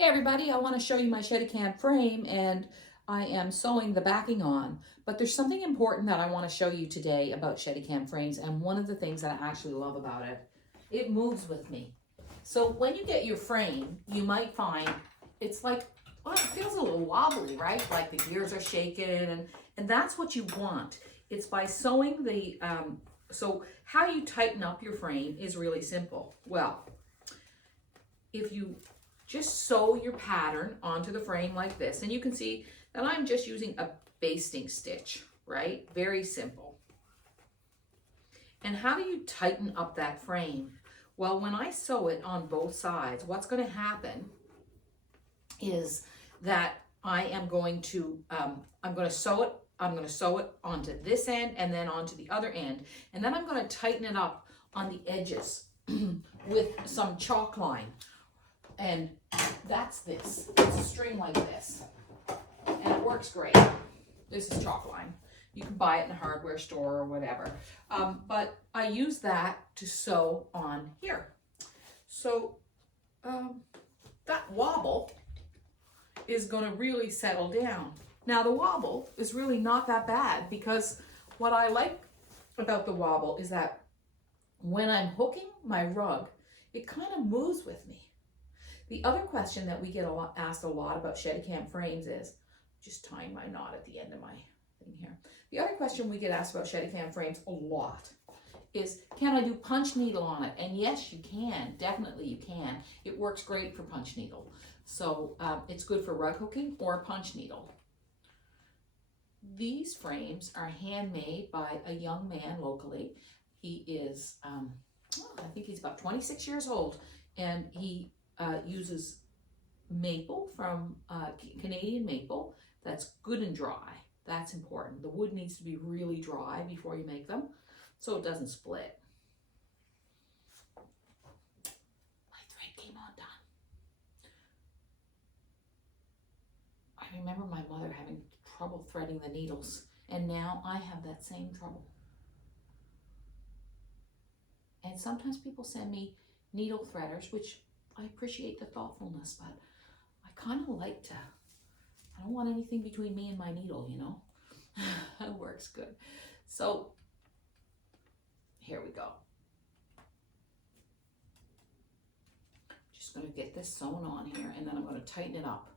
Hey everybody, I want to show you my Cheticamp frame and I am sewing the backing on. But there's something important that I want to show you today about Cheticamp frames, and one of the things that I actually love about it, it moves with me. So when you get your frame, you might find it's like, well, it feels a little wobbly, right? Like the gears are shaking, and that's what you want. It's by sewing the, so how you tighten up your frame is really simple. Well, if you just sew your pattern onto the frame like this, and you can see that I'm just using a basting stitch, right? Very simple. And how do you tighten up that frame? Well, when I sew it on both sides, what's going to happen is that I am going to, I'm going to sew it onto this end and then onto the other end. And then I'm going to tighten it up on the edges with some chalk line. And that's this. It's a string like this. And it works great. This is chalk line. You can buy it in a hardware store or whatever. But I use that to sew on here. So that wobble is going to really settle down. Now the wobble is really not that bad, because what I like about the wobble is that when I'm hooking my rug, it kind of moves with me. The other question that we get asked a lot about Cheticamp frames is, just tying my knot at the end of my thing here. The other question we get asked about Cheticamp frames a lot is, can I do punch needle on it? And yes, you can. Definitely you can. It works great for punch needle. So it's good for rug hooking or punch needle. These frames are handmade by a young man locally. He is, I think he's about 26 years old, and he uses maple from Canadian maple that's good and dry. That's important. The wood needs to be really dry before you make them so it doesn't split. My thread came undone. I remember my mother having trouble threading the needles, and now I have that same trouble. And sometimes people send me needle threaders, which I appreciate the thoughtfulness, but I kind of like to, I don't want anything between me and my needle, you know. It works good. So here we go. Just going to get this sewn on here, and then I'm going to tighten it up.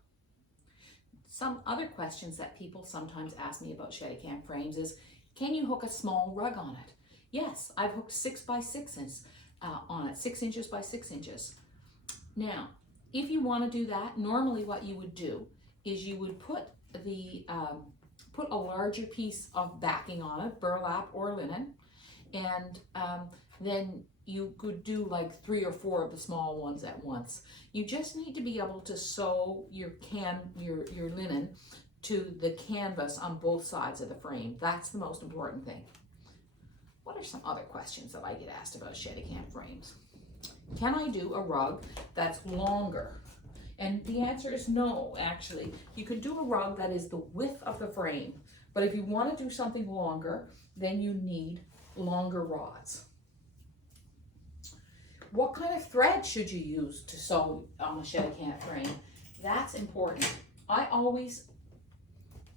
Some other questions that people sometimes ask me about Cheticamp frames is, can you hook a small rug on it? Yes, I've hooked 6 by 6 inches on it, 6 inches by 6 inches. Now, if you want to do that, normally what you would do is you would put the put a larger piece of backing on it, burlap or linen, and then you could do like 3 or 4 of the small ones at once. You just need to be able to sew your linen to the canvas on both sides of the frame. That's the most important thing. What are some other questions that I get asked about Cheticamp frames? Can I do a rug that's longer? And the answer is no, actually. You can do a rug that is the width of the frame, but if you want to do something longer, then you need longer rods. What kind of thread should you use to sew on a Cheticamp frame? That's important. I always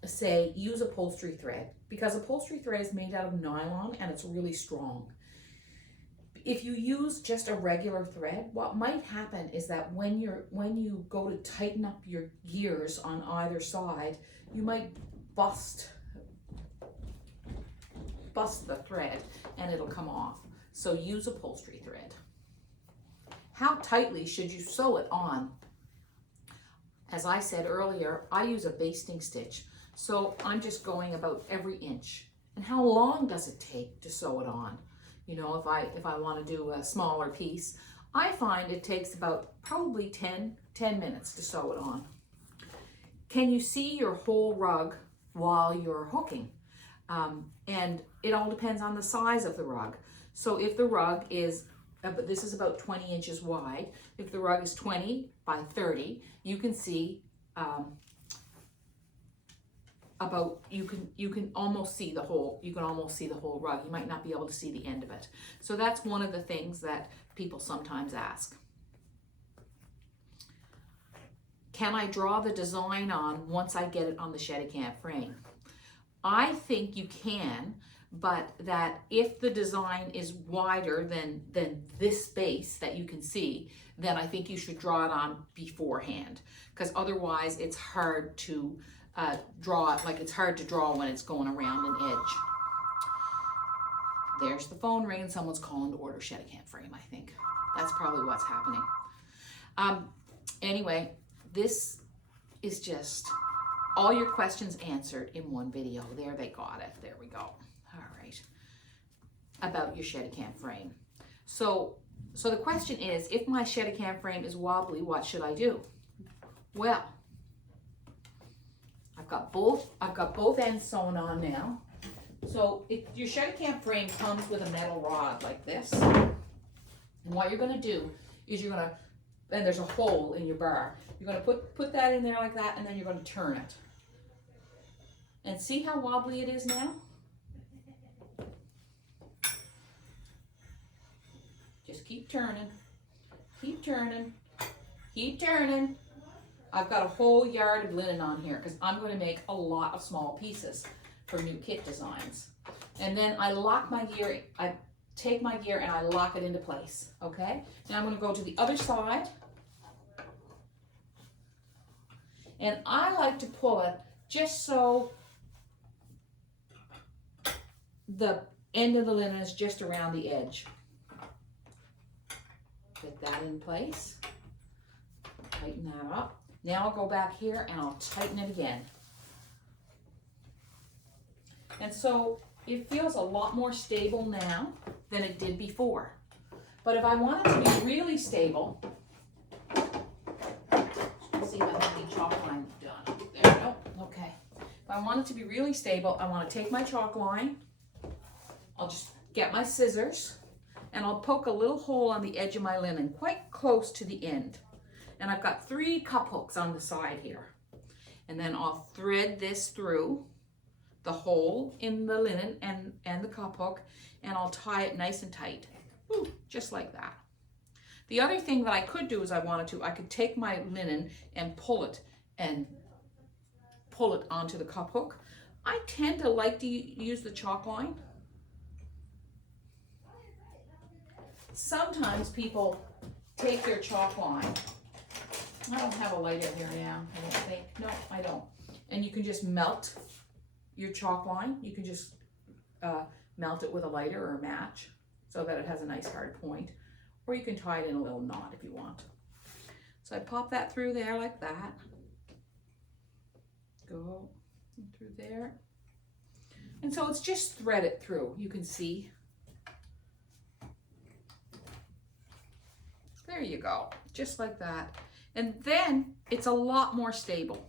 say use upholstery thread, because upholstery thread is made out of nylon and it's really strong. If you use just a regular thread, what might happen is that when you go to tighten up your gears on either side, you might bust the thread and it'll come off. So use upholstery thread. How tightly should you sew it on? As I said earlier, I use a basting stitch. So I'm just going about every inch. And how long does it take to sew it on? You know, if I want to do a smaller piece, I find it takes about probably 10 minutes to sew it on. Can you see your whole rug while you're hooking? And it all depends on the size of the rug. So if the rug is, this is about 20 inches wide, if the rug is 20 by 30, you can see you can almost see the whole rug. You might not be able to see the end of it. So that's one of the things that people sometimes ask. can I draw the design on once I get it on the Cheticamp frame? I think you can, but that if the design is wider than this space that you can see, then I think you should draw it on beforehand, because otherwise it's hard to draw it, like it's hard to draw when it's going around an edge. There's the phone ringing. Someone's calling to order Cheticamp frame, I think. That's probably what's happening. Anyway, this is just all your questions answered in one video. There, they got it. There we go. All right. About your Cheticamp frame. So the question is, if my Cheticamp frame is wobbly, what should I do? Well, I've got both ends sewn on now. So if your Cheticamp frame comes with a metal rod like this, and what you're going to do is you're going to, and there's a hole in your bar, you're going to put that in there like that, and then you're going to turn it. And see how wobbly it is now? Just keep turning, keep turning, keep turning. I've got a whole yard of linen on here because I'm going to make a lot of small pieces for new kit designs. And then I lock my gear, I take my gear and I lock it into place, okay? Now I'm going to go to the other side. And I like to pull it just so the end of the linen is just around the edge. Get that in place. Tighten that up. Now I'll go back here and I'll tighten it again. And so it feels a lot more stable now than it did before. But if I want it to be really stable, let's see if I have any chalk line done. There we go. Okay. If I want it to be really stable, I want to take my chalk line. I'll just get my scissors and I'll poke a little hole on the edge of my linen, quite close to the end. And I've got 3 cup hooks on the side here. And then I'll thread this through the hole in the linen and the cup hook, and I'll tie it nice and tight. Ooh, just like that. The other thing that I could do is I could take my linen and pull it onto the cup hook. I tend to like to use the chalk line. Sometimes people take their chalk line. I don't have a lighter here now, I don't think. No, I don't. And you can just melt your chalk line. You can just melt it with a lighter or a match so that it has a nice hard point. Or you can tie it in a little knot if you want. So I pop that through there like that. Go through there. And so it's just thread it through. You can see. There you go. Just like that. And then it's a lot more stable.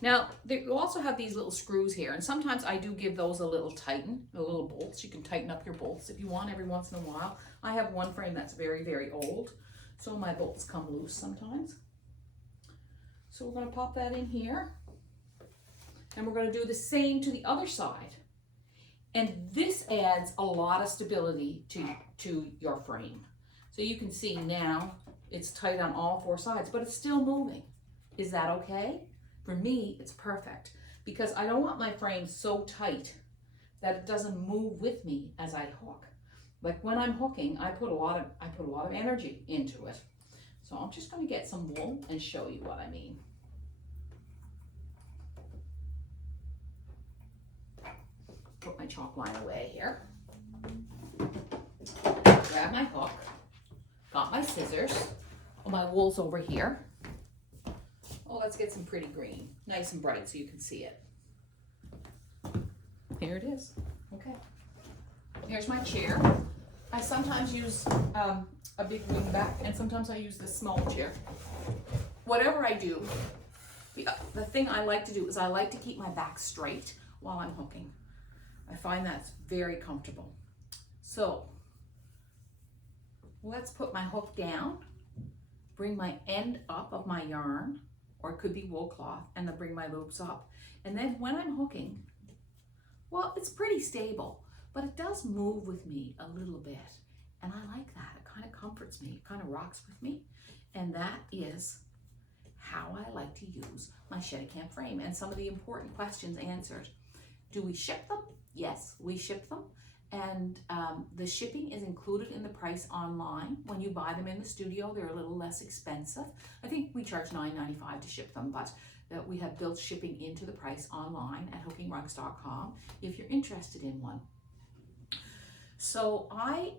Now, you also have these little screws here, and sometimes I do give those a little tighten, the little bolts. You can tighten up your bolts if you want every once in a while. I have one frame that's very, very old, so my bolts come loose sometimes. So we're going to pop that in here, and we're going to do the same to the other side. And this adds a lot of stability to your frame. So you can see now it's tight on all 4 sides, but it's still moving. Is that okay? For me, it's perfect because I don't want my frame so tight that it doesn't move with me as I hook. Like when I'm hooking, I put a lot of energy into it. So I'm just going to get some wool and show you what I mean. Put my chalk line away here. Grab my hook. Got my scissors. Oh, my wool's over here. Oh, let's get some pretty green. Nice and bright so you can see it. Here it is. Okay. Here's my chair. I sometimes use a big wing back, and sometimes I use this small chair. Whatever I do, the thing I like to do is I like to keep my back straight while I'm hooking. I find that's very comfortable. So let's put my hook down, bring my end up of my yarn, or it could be wool cloth, and then bring my loops up. And then when I'm hooking, well, it's pretty stable, but it does move with me a little bit. And I like that. It kind of comforts me. It kind of rocks with me. And that is how I like to use my Cheticamp frame and some of the important questions answered. Do we ship them? Yes, we ship them. And the shipping is included in the price online. When you buy them in the studio, they're a little less expensive. I think we charge $9.95 to ship them, but we have built shipping into the price online at hookingrugs.com if you're interested in one. So I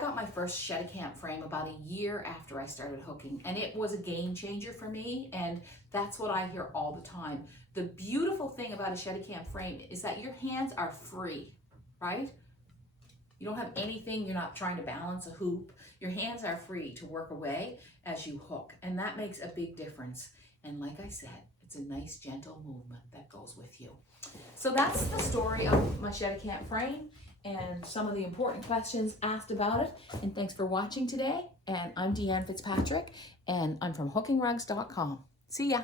got my first Cheticamp frame about a year after I started hooking, and it was a game changer for me, and that's what I hear all the time. The beautiful thing about a Cheticamp frame is that your hands are free, right? You don't have anything, you're not trying to balance a hoop. Your hands are free to work away as you hook, and that makes a big difference. And like I said, it's a nice gentle movement that goes with you. So that's the story of my Cheticamp frame and some of the important questions asked about it. And thanks for watching today. And I'm Deanne Fitzpatrick, and I'm from hookingrugs.com. See ya.